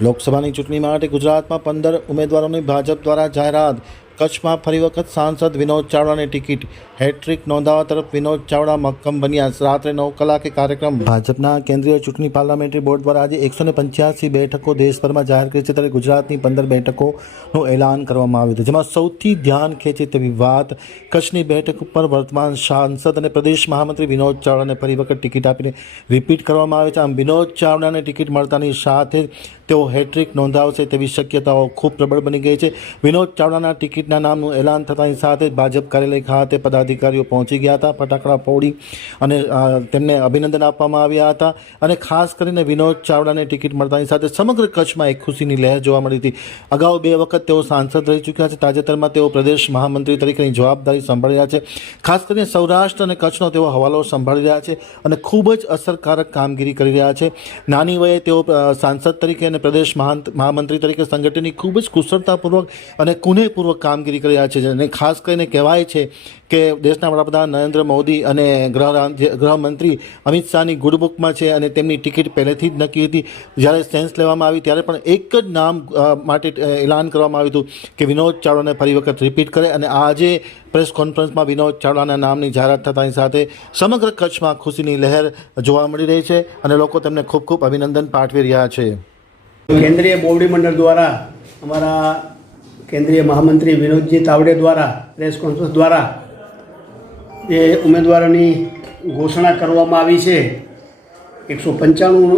લોકસભાની ચૂંટણી માટે ગુજરાતમાં પંદર ઉમેદવારોની ભાજપ દ્વારા જાહેરાત. કચ્છમાં ફરી વખત સાંસદ વિનોદ ચાવડાની ટિકિટ. હેટ્રિક નોંધાવા તરફ વિનોદ ચાવડા મક્કમ બન્યા. રાત્રે નવ કલાકે કાર્યક્રમ ભાજપના કેન્દ્રીય ચૂંટણી પાર્લામેન્ટરી બોર્ડ દ્વારા આજે એકસો પંચ્યાસી બેઠકો દેશભરમાં જાહેર કરી છે ત્યારે ગુજરાતની પંદર બેઠકોનું એલાન કરવામાં આવ્યું હતું. જેમાં સૌથી ધ્યાન ખેંચે તેવી વાત કચ્છની બેઠક ઉપર વર્તમાન સાંસદ અને પ્રદેશ મહામંત્રી વિનોદ ચાવડાને ફરી વખત ટિકિટ આપીને રિપીટ કરવામાં આવે છે. આમ વિનોદ ચાવડાને ટિકિટ મળતાની સાથે તેઓ હેટ્રિક નોંધાવશે તેવી શક્યતાઓ ખૂબ પ્રબળ બની ગઈ છે. વિનોદ ચાવડાના ટિકિટના નામનું એલાન થતાની સાથે ભાજપ કાર્યાલય ખાતે પદાધિકારીઓ પહોંચી ગયા હતા, ફટાકડા ફોડી અને તેમને અભિનંદન આપવામાં આવ્યા હતા અને ખાસ કરીને વિનોદ ચાવડાને ટિકિટ મળતાની સાથે સમગ્ર કચ્છમાં એક ખુશીની લહેર જોવા મળી હતી. અગાઉ બે વખત તેઓ સાંસદ રહી ચૂક્યા છે. તાજેતરમાં તેઓ પ્રદેશ મહામંત્રી તરીકેની જવાબદારી સંભાળી રહ્યા છે. ખાસ કરીને સૌરાષ્ટ્ર અને કચ્છનો તેઓ હવાલો સંભાળી રહ્યા છે અને ખૂબ જ અસરકારક કામગીરી કરી રહ્યા છે. નાની વયે તેઓ સાંસદ તરીકે અને પ્રદેશ મહામંત્રી તરીકે સંગઠનની ખૂબ જ કુશળતાપૂર્વક અને કુનેહપૂર્વક કામગીરી કરી રહ્યા છે અને ખાસ કરીને કહેવાય છે કે દેશના વડાપ્રધાન નરેન્દ્ર મોદી અને ગૃહ ગૃહમંત્રી અમિત શાહની ગુડબુકમાં છે અને તેમની ટિકિટ પહેલેથી જ નક્કી હતી. જ્યારે સેન્સ લેવામાં આવી ત્યારે પણ એક જ નામ માટે એલાન કરવામાં આવ્યું હતું કે વિનોદ ચાવડાને ફરી વખત રિપીટ કરે અને આજે પ્રેસ કોન્ફરન્સમાં વિનોદ ચાવડાના નામની જાહેરાત થતાની સાથે સમગ્ર કચ્છમાં ખુશીની લહેર જોવા મળી રહી છે અને લોકો તેમને ખૂબ ખૂબ અભિનંદન પાઠવી રહ્યા છે. કેન્દ્રીય બોવડી મંડળ દ્વારા અમારા કેન્દ્રીય મહામંત્રી વિનોદજી તાવડે દ્વારા, પ્રેસ કોન્ફરન્સ દ્વારા જે ઉમેદવારોની ઘોષણા કરવામાં આવી છે, એકસો પંચાણું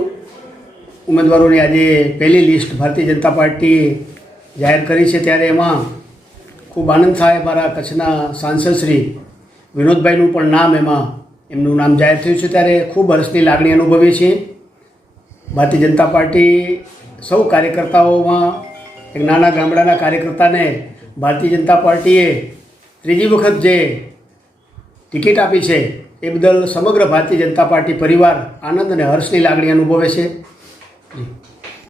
ઉમેદવારોની આજે પહેલી લિસ્ટ ભારતીય જનતા પાર્ટી જાહેર કરી છે. ત્યારે એમાં ખૂબ આનંદ થાય મારા કચ્છના સાંસદ શ્રી વિનોદભાઈનું પણ નામ એમાં, એમનું નામ જાહેર થયું છે. ત્યારે ખૂબ હર્ષની લાગણી અનુભવી છે ભારતીય જનતા પાર્ટી સૌ કાર્યકર્તાઓમાં એક નાના ગામડાના કાર્યકર્તાને ભારતીય જનતા પાર્ટીએ ત્રીજી વખત જે ટિકિટ આપી છે, એ બદલ સમગ્ર ભારતીય જનતા પાર્ટી પરિવાર આનંદ અને હર્ષની લાગણી અનુભવે છે. જી.